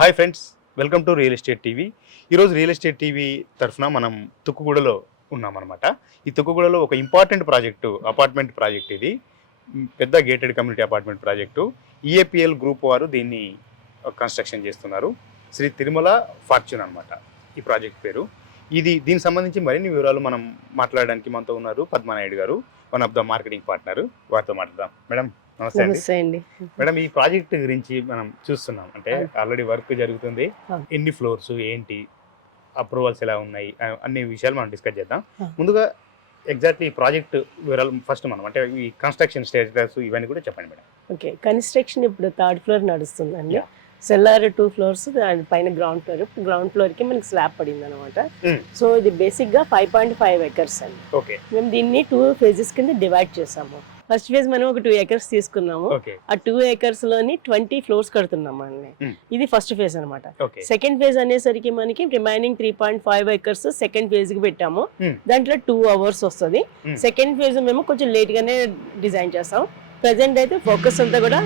Hi friends, welcome to real estate TV. ఈరోజు real estate TV తరఫున మనం తుక్కుగూడలో ఉన్నామన్నమాట. ఈ తుక్కుగూడలో ఒక ఇంపార్టెంట్ ప్రాజెక్టు, అపార్ట్మెంట్ ప్రాజెక్ట్ ఇది. పెద్ద gated community apartment project. EAPL group వారు దీన్ని కన్స్ట్రక్షన్ చేస్తున్నారు. శ్రీ తిరుమల ఫార్చ్యూన్ అనమాట ఈ ప్రాజెక్ట్ పేరు. దీనికి సంబంధించి మరిన్ని వివరాలు మనం మాట్లాడడానికి మనతో ఉన్నారు పద్మానాయుడు గారు, one of the marketing partner. వారితో మాట్లాడదాం. మేడం నమస్తే అండి. మేడం, ఈ ప్రాజెక్ట్ గురించి మనం చూస్తున్నాం, అంటే ఆల్రెడీ వర్క్ జరుగుతుంది. ఎన్ని ఫ్లోర్స్, ఏంటి అప్రూవల్స్ ఎలా ఉన్నాయి, అన్ని విషయాలు మనం డిస్కస్ చేద్దాం. ముందుగా ఎగ్జాక్ట్లీ ఈ ప్రాజెక్ట్ వివరాలు ఫస్ట్ మనం, అంటే ఈ కన్స్ట్రక్షన్ స్టేటస్ ఇవన్నీ కూడా చెప్పండి మేడం. ఓకే, కన్స్ట్రక్షన్ ఇప్పుడు 3rd ఫ్లోర్ నడుస్తుందండి. సెల్లార్ 2 ఫ్లోర్స్, దాని పైన గ్రౌండ్ ఫ్లోర్ కి మనకి స్లాబ్ పడింది అనమాట. సో ఇది బేసిక్ గా 5.5 acres అండి. ఓకే, మేము దీన్ని 2 phases కింద డివైడ్ చేసాము. ఫస్ట్ ఫేజ్ మనం ఒక 2 acres తీసుకున్నాము. ఆ 2 acres లోని 20 ఫ్లోర్స్ కడుతున్నాము అండి. ఇది ఫస్ట్ ఫేజ్ అనమాట. సెకండ్ ఫేజ్ అనేసరికి మనకి రిమైనింగ్ 3.5 acres సెకండ్ ఫేజ్ కి పెట్టాము. దాంట్లో 2 hours వస్తుంది. సెకండ్ ఫేజ్ మేము కొంచెం లేట్ గానే డిజైన్ చేస్తాం. ప్రెసెంట్ అయితే ఫోకస్ అంతా కూడా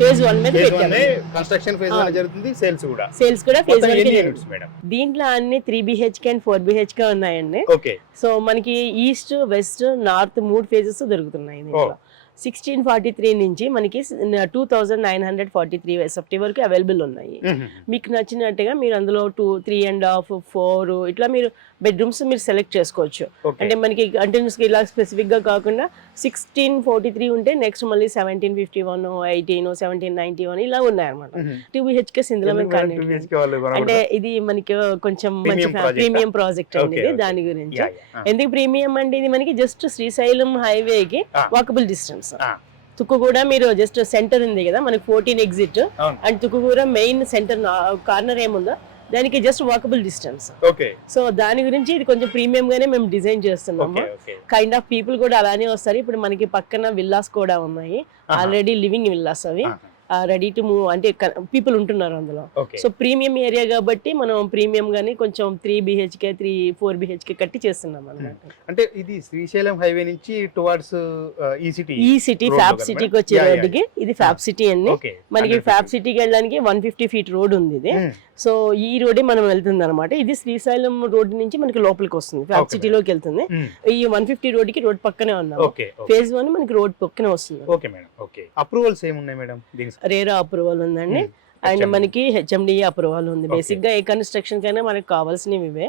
ఫేజ్ 1 మీద పెట్టాము. కన్స్ట్రక్షన్ ఫేజ్ 1 జరుగుతుంది, సేల్స్ కూడా ఫేజ్ 1 కి యూనిట్స్ మేడం. దీంట్లో అన్ని 3 BHK అండ్ 4 BHK ఉన్నాయండి. ఓకే, సో మనకి ఈస్ట్, వెస్ట్, నార్త్ 3 ఫేజెస్ దొరుకుతున్నాయి దీంట్లో. 1643 నుంచి మనకి 2943 SFT వరకు అవైలబుల్ ఉన్నాయి. మీకు నచ్చినట్టుగా మీరు అందులో 2, 3.5, 4 ఇట్లా మీరు బెడ్రూమ్స్ మీరు సెలెక్ట్ చేసుకోవచ్చు. అంటే మనకి కంటిన్యూస్ గా ఇలా స్పెసిఫిక్ గా కాకుండా 1643 ఉంటే నెక్స్ట్ మళ్ళీ 1751, 18, 1791 ఇలా ఉన్నాయన్నమాట. 2 BHK ఇందులో అంటే ఇది మనకి కొంచెం మంచి ప్రీమియం ప్రాజెక్ట్ అండి. దాని గురించి ఎందుకు ప్రీమియం అంటే ఇది మనకి జస్ట్ శ్రీశైలం హైవేకి వాకబుల్ డిస్టెన్స్. తుక్కుగూడ మీరు జస్ట్ సెంటర్ ఉంది కదా మనకి 14 exit and Tukkuguda main centre corner ఏముందో దానికి జస్ట్ వాకబుల్ డిస్టెన్స్. సో దాని గురించి ఇది కొంచెం ప్రీమియం గానే మేము డిజైన్ చేస్తున్నాము. కైండ్ ఆఫ్ పీపుల్ కూడా అలానే వస్తారు. ఇప్పుడు మనకి పక్కన విల్లాస్ కూడా ఉన్నాయి, ఆల్రెడీ లివింగ్ విల్లాస్. అవి రెడీ టు మూవ్, అంటే పీపుల్ ఉంటున్నారు అందులో. సో ప్రీమియం ఏరియా కాబట్టి మనం ప్రీమియం గానీ కొంచెం 3 BHK 4 BHK కట్టి చేస్తున్నాం అన్నమాట. అంటే ఇది శ్రీశైలం హైవే నుంచి టువర్డ్స్ ఈ సిటీ ఫ్యాబ్ సిటీకి వచ్చే రోడ్డుకి ఇది ఫ్యాబ్ సిటీ అండి. మనకి ఫ్యాబ్ సిటీకి వెళ్ళడానికి 150 feet రోడ్ ఉంది ఇది. సో ఈ రోడ్డే మనం వెళ్తుంది అనమాట. ఇది శ్రీశైలం రోడ్ నుంచి మనకి లోపలికి వస్తుంది, ఫ్యాబ్ సిటీలోకి వెళ్తుంది. ఈ 150 రోడ్ కి రోడ్ పక్కనే ఉన్నాం. ఫేజ్ 1 మనకి రోడ్ పక్కనే వస్తుంది. Okay madam. ఓకే, అప్రూవల్స్ ఏమున్నాయి మేడం? రేరా అప్రూవల్ ఉందండి, అండ్ మనకి HMDA అప్రూవల్ ఉంది. బేసిక్ గా ఏ కన్స్ట్రక్షన్ కైనా మనకి కావాల్సినవి ఇవే.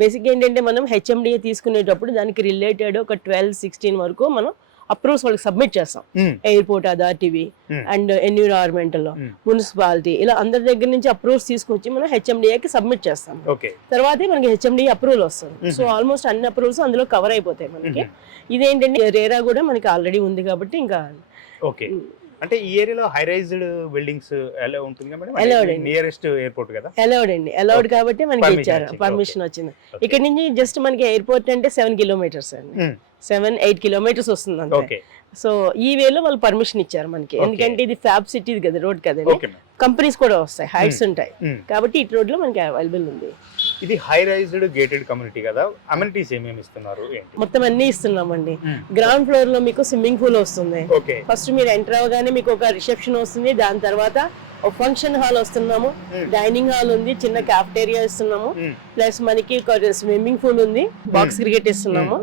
బేసిక్ ఏంటంటే మనం HMDA తీసుకునేటప్పుడు దానికి రిలేటెడ్ ఒక 12-16 వరకు మనం అప్రూవ్స్ వాళ్ళకి సబ్మిట్ చేస్తాం. Airport authority and environmental, municipality, ఇలా అందరి దగ్గర నుంచి అప్రూవ్స్ తీసుకొచ్చి మనం HMDA కి సబ్మిట్ చేస్తాం. తర్వాత మనకి HMDA అప్రూవల్ వస్తుంది. సో ఆల్మోస్ట్ అన్ని అప్రూవల్స్ అందులో కవర్ అయిపోతాయి మనకి. ఇదేంటంటే రేరా కూడా మనకి ఆల్రెడీ ఉంది కాబట్టి ఇంకా ఓకే. అంటే ఈ ఏరియాలో హై రైజ్డ్ బిల్డింగ్స్ ఎలా ఉంటుంది మేడం? నియరెస్ట్ ఎయిర్పోర్ట్ కదా. అలౌడ్ కాబట్టి మనకి ఇచ్చారు, పర్మిషన్ వచ్చింది. ఇక్కడ నుంచి జస్ట్ మనకి ఎయిర్పోర్ట్ అంటే 7 kilometers అండి, 7-8 kilometers వస్తుంది అంతే. సో ఈ వేలో వాళ్ళు పర్మిషన్ ఇచ్చారు మనకి, ఎందుకంటే ఇది ఫ్యాబ్ సిటీ కదా, రోడ్ కదండి. కంపెనీస్ కూడా వస్తాయి, హైట్స్ ఉంటాయి కాబట్టి ఈ రోడ్ లో మనకి అవైలబుల్ ఉంది. ఇది హై రైజ్డ్ గేటెడ్ కమ్యూనిటీ కదా, అమ్యూనిటీస్ ఏమేమి ఇస్తున్నారు? మొత్తం అన్ని ఇస్తున్నామండి. గ్రౌండ్ ఫ్లోర్ లో మీకు స్విమ్మింగ్ పూల్ వస్తుంది. ఫస్ట్ మీరు ఎంటర్ అవగానే మీకు ఒక రిసెప్షన్ వస్తుంది, దాని తర్వాత ఒక ఫంక్షన్ హాల్ వస్తున్నాము, డైనింగ్ హాల్ ఉంది, చిన్న క్యాఫ్టేరియా ఇస్తున్నాము, ప్లస్ మనకి స్విమ్మింగ్ పూల్ ఉంది, బాక్స్ క్రికెట్ ఇస్తున్నాము.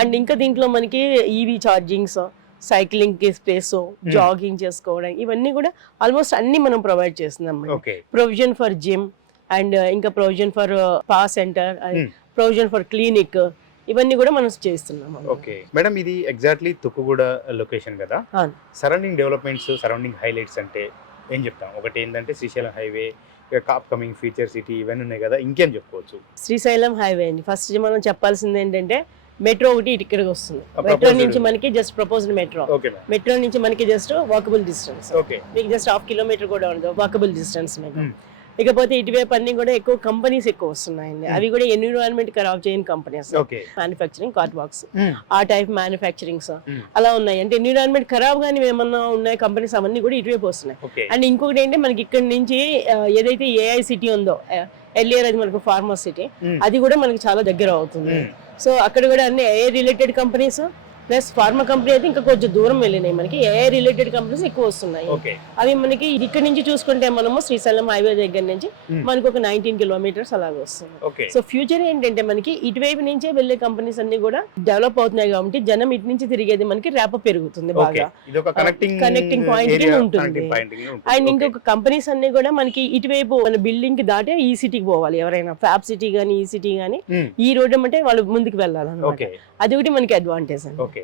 అండ్ ఇంకా దీంట్లో మనకి ఈవీ ఛార్జింగ్స్, సైక్లింగ్ కి స్పేస్, జాగింగ్ చేసుకోవడం, ఇవన్నీ కూడా ఆల్మోస్ట్ అన్ని మనం ప్రొవైడ్ చేస్తున్నాం. ప్రొవిజన్ ఫర్ జిమ్ అండ్ ఇంకా provision for spa centre, provision for clinic, ఇవన్నీ కూడా మనం చేస్తున్నాం. ఓకే మేడం, ఇది ఎగ్జాక్ట్లీ తుక్కుగూడ లొకేషన్ కదా. సరౌండింగ్ డెవలప్మెంట్స్, సరౌండింగ్ హైలైట్స్ అంటే ఏం చెప్తాం? ఒకటి ఏంటంటే Srisailam highway, upcoming future city, ఇవన్నీ ఉన్నాయి కదా, ఇంకేం చెప్పుకోవచ్చు? శ్రీశైలం హైవే అండి. ఫస్ట్ మనం చెప్పాల్సింది ఏంటంటే మెట్రో ఒకటి ఇక్కడికి వస్తుంది. మెట్రో నుంచి మనకి జస్ట్ ప్రపోజ్డ్ మెట్రో నుంచి మనకి జస్ట్ వాకబుల్ డిస్టెన్స్, మీకు జస్ట్ 1/2 kilometer కూడా ఉండదు వాకబుల్ డిస్టెన్స్ మీకు. ఇకపోతే ఇటువైపు అన్ని కూడా ఎక్కువ కంపెనీస్ ఎక్కువ వస్తున్నాయండి. అవి కూడా ఎన్విరాన్మెంట్ ఖరాబ్ చేయని కంపెనీస్, మ్యానుఫ్యాక్చరింగ్, కార్ట్ బాక్స్, ఆ టైప్ మ్యానుఫ్యాక్చరింగ్స్ అలా ఉన్నాయి. అంటే ఎన్విరాన్మెంట్ ఖరాబ్ గానీ ఏమన్నా ఉన్నాయి కంపెనీస్, అవన్నీ కూడా ఇటువైపు వస్తున్నాయి. అండ్ ఇంకొకటి ఏంటంటే మనకి ఇక్కడ నుంచి ఏదైతే AI సిటీ ఉందో, ఎర్లియర్ అది మనకు ఫార్మర్ సిటీ, అది కూడా మనకి చాలా దగ్గర అవుతుంది. సో అక్కడ కూడా అన్ని air related companies, plus pharma company అయితే ఇంకా కొంచెం దూరం వెళ్ళినాయి, మనకి ఏఐ రిలేటెడ్ కంపెనీస్ ఎక్కువ వస్తున్నాయి. ఓకే అవి మనకి ఇక్కడ నుంచి చూసుకుంటే మనము శ్రీశైలం హైవే దగ్గర నుంచి మనకి ఒక 19 కిలోమీటర్స్ అలాగే వస్తుంది. ఓకే సో ఫ్యూచర్ ఏంటంటే మనకి ఇటువైపు నుంచే వెళ్ళే కంపెనీస్ అన్ని కూడా డెవలప్ అవుతున్నాయి కాబట్టి జనం ఇటు నుంచి తిరిగేది మనకి ర్యాప్ పెరుగుతుంది బాగా, ఇది ఒక కనెక్టింగ్ పాయింట్ కి ఉంటుంది. అండ్ ఇంకొక కంపెనీస్ అన్ని కూడా మనకి ఇటువైపు మన బిల్డింగ్ కి దాటే ఈ సిటీకి పోవాలి, ఎవరైనా ఫ్యాబ్ సిటీ గానీ ఈ సిటీ గానీ ఈ రోడ్ అంటే వాళ్ళు ముందుకు వెళ్ళాలన్నమాట. అది ఒకటి మనకి అడ్వాంటేజ్ అండి. ఓకే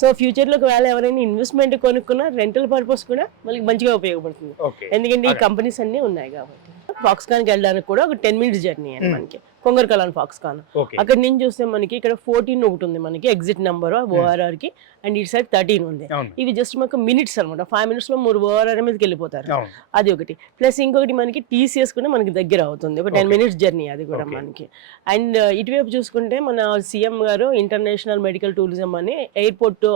సో ఫ్యూచర్ లో ఒకవేళ ఎవరైనా ఇన్వెస్ట్మెంట్ కొనుక్కున్నా రెంటల్ పర్పస్ కూడా మనకి మంచిగా ఉపయోగపడుతుంది, ఎందుకంటే ఈ కంపెనీస్ అన్ని ఉన్నాయి కాబట్టి. ఫాక్స్కాన్ కి వెళ్ళడానికి కూడా ఒక 10 minutes జర్నీ అండి మనకి, కొంగరకలాన్ ఫాక్స్కాన్. అక్కడ నుంచి చూస్తే మనకి ఇక్కడ 14 ఒకటి ఉంది మనకి ఎగ్జిట్ నెంబర్ ఓఆర్ఆర్ కి, అండ్ ఇటు సైడ్ 13 ఉంది. ఇవి జస్ట్ మనకు మినిట్స్ అనమాట, 5 minutes లో మీరు ఓఆర్ఆర్ మీదకి వెళ్ళిపోతారు. అది ఒకటి. ప్లస్ ఇంకొకటి మనకి టీసీఎస్ కూడా మనకి దగ్గర అవుతుంది, ఒక 10 minutes జర్నీ అది కూడా మనకి. అండ్ ఇటువైపు చూసుకుంటే మన సీఎం గారు ఇంటర్నేషనల్ మెడికల్ టూరిజం అని ఎయిర్పోర్ట్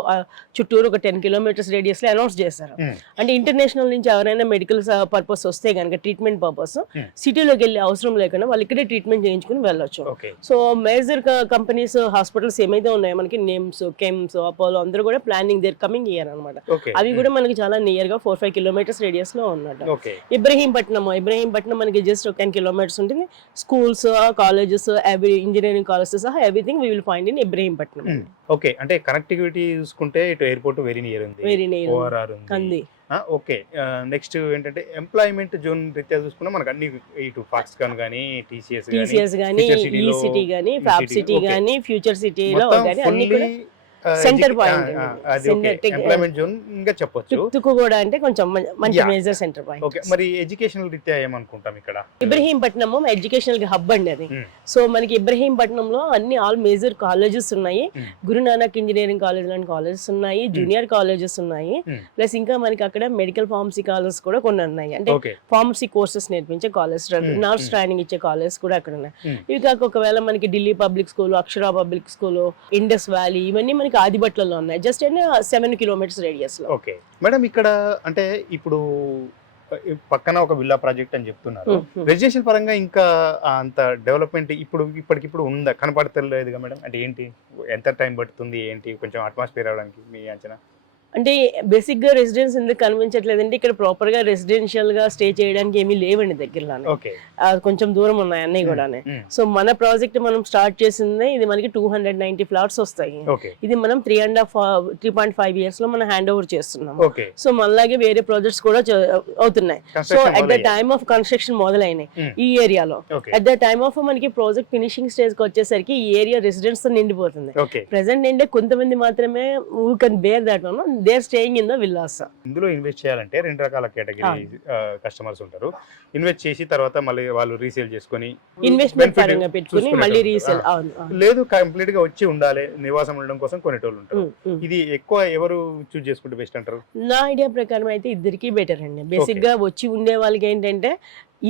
చుట్టూరు ఒక 10 kilometers రేడియస్ లో అనౌన్స్ చేశారు. అంటే ఇంటర్నేషనల్ నుంచి ఎవరైనా మెడికల్ పర్పస్ వస్తే కనుక ట్రీట్మెంట్ పర్పస్ సిటీలోకి వెళ్ళే అవసరం లేకుండా వాళ్ళు ఇక్కడే ట్రీట్మెంట్ చేయించుకుని వెళ్ళొచ్చు. సో మేజర్ కంపెనీస్ హాస్పిటల్స్ ఏమైతే ఉన్నాయో మనకి నేమ్స్, కెమ్స్, అపోలో అందరూ కూడా ప్లానింగ్ దేర్ కమింగ్ ఇయర్ అనమాట. అవి కూడా మనకి చాలా నియర్ గా 4-5 kilometers రేడియస్ లో ఉన్నట్టు. ఇబ్రహీంపట్నం మనకి జస్ట్ 10 kilometers ఉంటుంది. స్కూల్స్, కాలేజెస్, ఇంజనీరింగ్ కాలేజెస్ సహా everything we will find in Ibrahimpatnam. Okay, అంటే కనెక్టివిటీ చూసుకుంటే ఇటు ఎయిర్పోర్ట్ వెరీ నియర్ ఉంది, ఓఆర్ఆర్ ఉంది. ఓకే, నెక్స్ట్ ఏంటంటే ఎంప్లాయ్మెంట్ జోన్ రీత్యా చూసుకున్నా మనకు అన్ని ఇటు ఫాక్స్కాన్ గానీ టీసీఎస్ గానీ ఈ సిటీ గానీ ఫ్యాబ్ సిటీ గానీ ఫ్యూచర్ సిటీలో గానీ అన్ని కూడా సెంటర్ పాయింట్, ఎంప్లాయ్మెంట్ జోన్ ఇంకా చెప్పొచ్చు. తుక్కుగూడ అంటే కొంచెం మంచి మేజర్ సెంటర్ పాయింట్. ఓకే, మరి ఎడ్యుకేషనల్ రీత్యా ఏమనుకుంటాం ఇక్కడ? ఇబ్రహీంపట్నం ఎడ్యుకేషనల్ హబ్ అండి అది. సో మనకి ఇబ్రహీంపట్నంలో అన్ని ఆల్ మేజర్ కాలేజెస్ ఉన్నాయి, గురునానక్ ఇంజనీరింగ్ కాలేజ్ లాంటి కాలేజెస్ ఉన్నాయి, జూనియర్ కాలేజెస్ ఉన్నాయి, ప్లస్ ఇంకా మనకి అక్కడ మెడికల్ ఫార్మసీ కాలేజెస్ కూడా కొన్ని ఉన్నాయి. అంటే ఫార్మసీ కోర్సెస్ నేర్పించే కాలేజ్, నర్స్ ట్రైనింగ్ ఇచ్చే కాలేజ్ కూడా అక్కడ ఉన్నాయి. ఇవి కాక ఒకవేళ మనకి ఢిల్లీ పబ్లిక్ స్కూల్, అక్షరా పబ్లిక్ స్కూల్, ఇండస్ వ్యాలీ ఇవన్నీ మనకి ఆదిబట్లలో ఉన్నాయి, జస్ట్ 7 kilometers రేడియస్ లో. ఓకే మేడం, ఇక్కడ అంటే ఇప్పుడు పక్కన ఒక విల్లా ప్రాజెక్ట్ అని చెప్తున్నారు, రెసిడెన్షియల్ పరంగా ఇంకా అంత డెవలప్మెంట్ ఇప్పటికిప్పుడు ఉందా? కనపడతలేదుగా మేడం. అంటే ఏంటి, ఎంత టైం పడుతుంది, ఏంటి కొంచెం అట్మాస్ఫియర్ అవడానికి మీ అంచనా? అంటే బేసిక్ గా రెసిడెన్స్ ఎందుకు కనిపించట్లేదంటే ఇక్కడ ప్రాపర్ గా రెసిడెన్షియల్ గా స్టే చేయడానికి ఏమీ లేవండి దగ్గరలోనే, కొంచెం దూరం ఉన్నాయి అన్ని కూడా. సో మన ప్రాజెక్ట్ మనం స్టార్ట్ చేసింది ఇది మనకి 290 ఫ్లాట్స్ వస్తాయి. ఇది మనం 3.5 years లో మనం హ్యాండ్ ఓవర్ చేస్తున్నాం. సో మనలాగే వేరే ప్రాజెక్ట్స్ కూడా అవుతున్నాయి. So at the time of construction మొదలైనాయి ఈ ఏరియాలో. అట్ ద టైమ్ ఆఫ్ మనకి ప్రాజెక్ట్ ఫినిషింగ్ స్టేజ్ కి వచ్చేసరికి ఈ ఏరియా రెసిడెన్స్ తో నిండిపోతుంది. ప్రెసెంట్ ఏంటంటే కొంతమంది మాత్రమే who can bear that one, they are staying in the villas. ఇందులో ఇన్వెస్ట్ చేయాలంటే 2 రకాల కేటగిరీ కస్టమర్స్ ఉంటారు. ఇన్వెస్ట్ చేసి తర్వాత మళ్ళీ వాళ్ళు రీసేల్ చేసుకొని ఇన్వెస్ట్మెంట్ పరంగా పెట్టుకొని మళ్ళీ రీసేల్, లేదు కంప్లీట్ గా వచ్చి ఉండాలి నివాసం ఉండడం కోసం కొనేటోళ్ళు ఉంటారు. ఇది ఎక్కువ ఎవరు చూస్ చేసుకుంటే బెస్ట్ అంటారు? నా ఐడియా ప్రకారం అయితే ఇద్దరికి బెటర్ అండి. బేసిక్ గా వచ్చి ఉండే వాళ్ళకి ఏంటంటే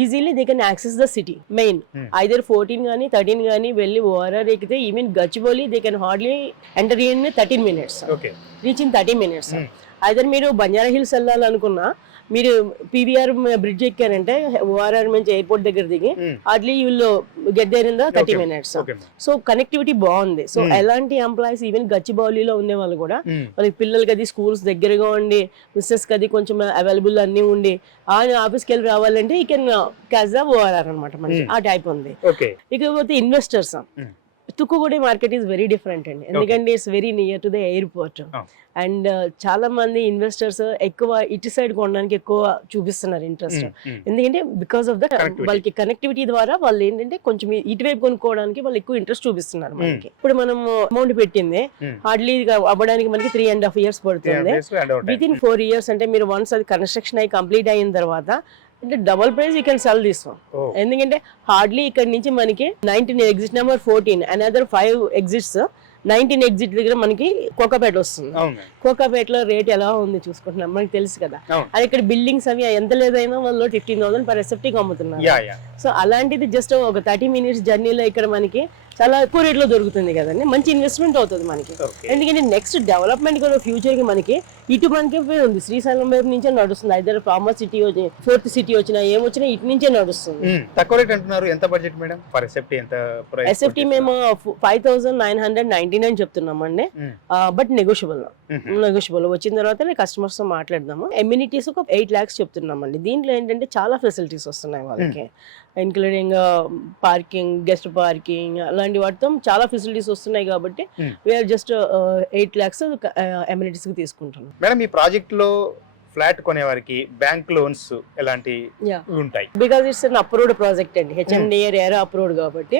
easily they can access the city main. Either 14 కానీ 13 కానీ వెళ్ళి ఓఆర్ఆర్ ఎక్కితే even Gachibowli they can hardly enter in 13 minutes, reach in 30 minutes. Either మీరు బంజారా హిల్స్ వెళ్ళాలనుకున్నా మీరు పీవీఆర్ బ్రిడ్జ్ ఎక్కారంటే ఓఆర్ఆర్ నుంచి ఎయిర్పోర్ట్ దగ్గర దిగి hardly you will get there in the 30 minutes. So connectivity బాగుంది. సో ఎలాంటి ఎంప్లాయీస్ ఈవెన్ గచ్చిబౌలిలో ఉండే వాళ్ళు కూడా వాళ్ళకి పిల్లలకి అది స్కూల్స్ దగ్గరగా ఉండి మిస్సెస్ కి అది కొంచెం అవైలబుల్ అన్ని ఉండి ఆఫీస్కి వెళ్ళి రావాలంటే ఈ కెన్ క్యాచ్ ద ఓఆర్ఆర్ అనమాట, మనకి ఆ టైప్ ఉంది. ఇకపోతే investors, Tukkuguda market is very different అండి, ఎందుకంటే it's very near to the airport. And చాలా మంది ఇన్వెస్టర్స్ ఎక్కువ ఇటు సైడ్ కొనడానికి ఎక్కువ చూపిస్తున్నారు ఇంట్రెస్ట్, ఎందుకంటే బికాస్ ఆఫ్ ద వాళ్ళకి కనెక్టివిటీ ద్వారా వాళ్ళు ఏంటంటే కొంచెం ఇటువైపు కొనుక్కోవడానికి వాళ్ళు ఎక్కువ ఇంట్రెస్ట్ చూపిస్తున్నారు మనకి. ఇప్పుడు మనం అమౌంట్ పెట్టింది హార్డ్లీ అవ్వడానికి మనకి 3.5 years పడుతుంది. విత్ ఇన్ 4 years అంటే మీరు వన్స్ అది కన్స్ట్రక్షన్ అయి కంప్లీట్ అయిన తర్వాత అంటే double price you can sell this one. ఎందుకంటే హార్డ్లీ ఇక్కడ నుంచి మనకి 19 exit number 14 another 5 exits 19 exit దగ్గర మనకి కోకాపేట వస్తుంది. కోకాపేటలో రేట్ ఎలా ఉంది చూసుకుంటున్నాం, మనకి తెలుసు కదా. అది ఇక్కడ బిల్డింగ్స్ అవి ఎంత లేదైనా వాళ్ళు 15,000 per SFT అమ్ముతున్నారు. సో అలాంటిది జస్ట్ ఒక 30 minutes జర్నీలో ఇక్కడ మనకి చాలా ఎక్కువ రేట్లో దొరుకుతుంది కదండి, మంచి ఇన్వెస్ట్మెంట్ అవుతుంది మనకి. ఓకే. ఎందుకంటే నెక్స్ట్ డెవలప్మెంట్ కూడా ఫ్యూచర్ కి మనకి ఇటు మనకి ఉంది, శ్రీశైలం వైపు నుంచే నడుస్తుంది. అయితే ఫార్మర్ సిటీ వచ్చి ఫోర్త్ సిటీ వచ్చినా ఏమొచ్చినా ఇటు నుంచే నడుస్తుంది. తక్కువ రేట్ అంటున్నారు. ఎంత బడ్జెట్ మేడం ఫర్ ఎస్ఎఫ్టీ? ఎంత ప్రైస్? ఎస్ఎఫ్టీ మేము 5,999 చెప్తున్నామండి, బట్ నెగోషియబుల్ వచ్చిన తర్వాత కస్టమర్స్ తో మాట్లాడదాము. ఎమ్యూనిటీస్ ఒక 8 lakhs చెప్తున్నామండి. దీంట్లో ఏంటంటే చాలా ఫెసిలిటీస్ వస్తున్నాయి వాళ్ళకి, ఇంక్లూడింగ్ పార్కింగ్, గెస్ట్ పార్కింగ్, అలాంటి వాటితో చాలా ఫెసిలిటీస్ వస్తున్నాయి కాబట్టి వీఆర్ జస్ట్ 8 lakhs ఎమ్యూనిటీస్ కి తీసుకుంటున్నాం. మేడం ఈ ప్రాజెక్ట్ లో ఫ్లాట్ కొనే వారికి బ్యాంక్ లోన్స్ ఎలాంటి ఉంటాయి? Because it's an approved project అండి, హెచ్ఎండిఏ ఏరా అప్రూవ్డ్ కాబట్టి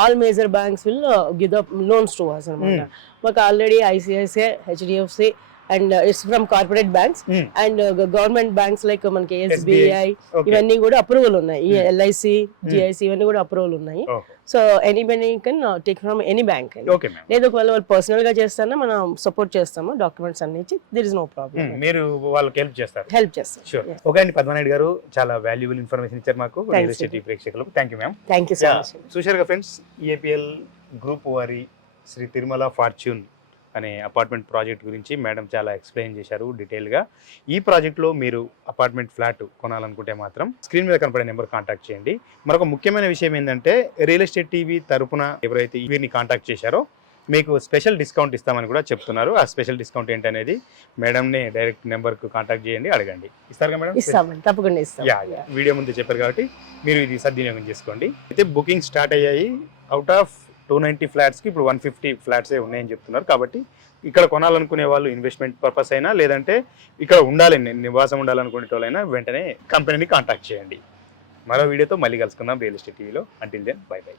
all major banks will give the loans to us అన్నమాట. మాకు already ICICI, HDFC and it's from corporate banks and government banks like మనకి ఎస్బిఐ ఇవన్నీ కూడా అప్రూవల్ ఉన్నాయి. ఈ ఎల్ఐసి, జిఐసి ఇవన్నీ కూడా అప్రూవల్ ఉన్నాయి. So anybody can take from any bank. లేదు ఒకవేళ వాళ్ళు పర్సనల్ గా చేస్తానా మనం సపోర్ట్ చేస్తాము, డాక్యుమెంట్స్ అన్ని ఇచ్చి దిర్ ఇస్ నో ప్రాబ్లం. మీరు వాళ్ళకి హెల్ప్ చేస్తారు? హెల్ప్ చేస్తాం. ఓకే అండి, పద్మనాయుడు గారు చాలా వాల్యుబుల్ ఇన్ఫర్మేషన్ ఇచ్చారు మాకు రియల్ ఎస్టేట్ ప్రేక్షకులకు. Thank you ma'am. Thank you so much. చూశారుగా ఫ్రెండ్స్, ఈఏపీఎల్ గ్రూప్ వారి శ్రీ తిరుమల ఫార్చ్యూన్ అనే అపార్ట్మెంట్ ప్రాజెక్ట్ గురించి మేడం చాలా ఎక్స్ప్లెయిన్ చేశారు డీటెయిల్గా. ఈ ప్రాజెక్ట్లో మీరు అపార్ట్మెంట్ ఫ్లాట్ కొనాలనుకుంటే మాత్రం స్క్రీన్ మీద కనపడే నెంబర్ కాంటాక్ట్ చేయండి. మరొక ముఖ్యమైన విషయం ఏంటంటే రియల్ ఎస్టేట్ టీవీ తరపున ఎవరైతే వీరిని కాంటాక్ట్ చేశారో మీకు స్పెషల్ డిస్కౌంట్ ఇస్తామని కూడా చెప్తున్నారు. ఆ స్పెషల్ డిస్కౌంట్ ఏంటనేది మేడంని డైరెక్ట్ నెంబర్కు కాంటాక్ట్ చేయండి, అడగండి. ఇస్తారుగా మేడం? ఇస్తామండి, తప్పకుండా ఇస్తాం. వీడియో ముందు చెప్పారు కాబట్టి మీరు ఇది సద్వినియోగం చేసుకోండి. అయితే బుకింగ్ స్టార్ట్ అయ్యాయి. అవుట్ ఆఫ్ 290 ఫ్లాట్స్కి ఇప్పుడు 150 ఫ్లాట్సే ఉన్నాయని చెప్తున్నారు. కాబట్టి ఇక్కడ కొనాలనుకునే వాళ్ళు ఇన్వెస్ట్మెంట్ పర్పస్ అయినా లేదంటే ఇక్కడ ఉండాలని నివాసం ఉండాలనుకునే వాళ్ళైనా వెంటనే కంపెనీని కాంటాక్ట్ చేయండి. మరో వీడియోతో మళ్ళీ కలుసుకుందాం రియల్ ఎస్టేట్ టీవీలో. Until then bye by.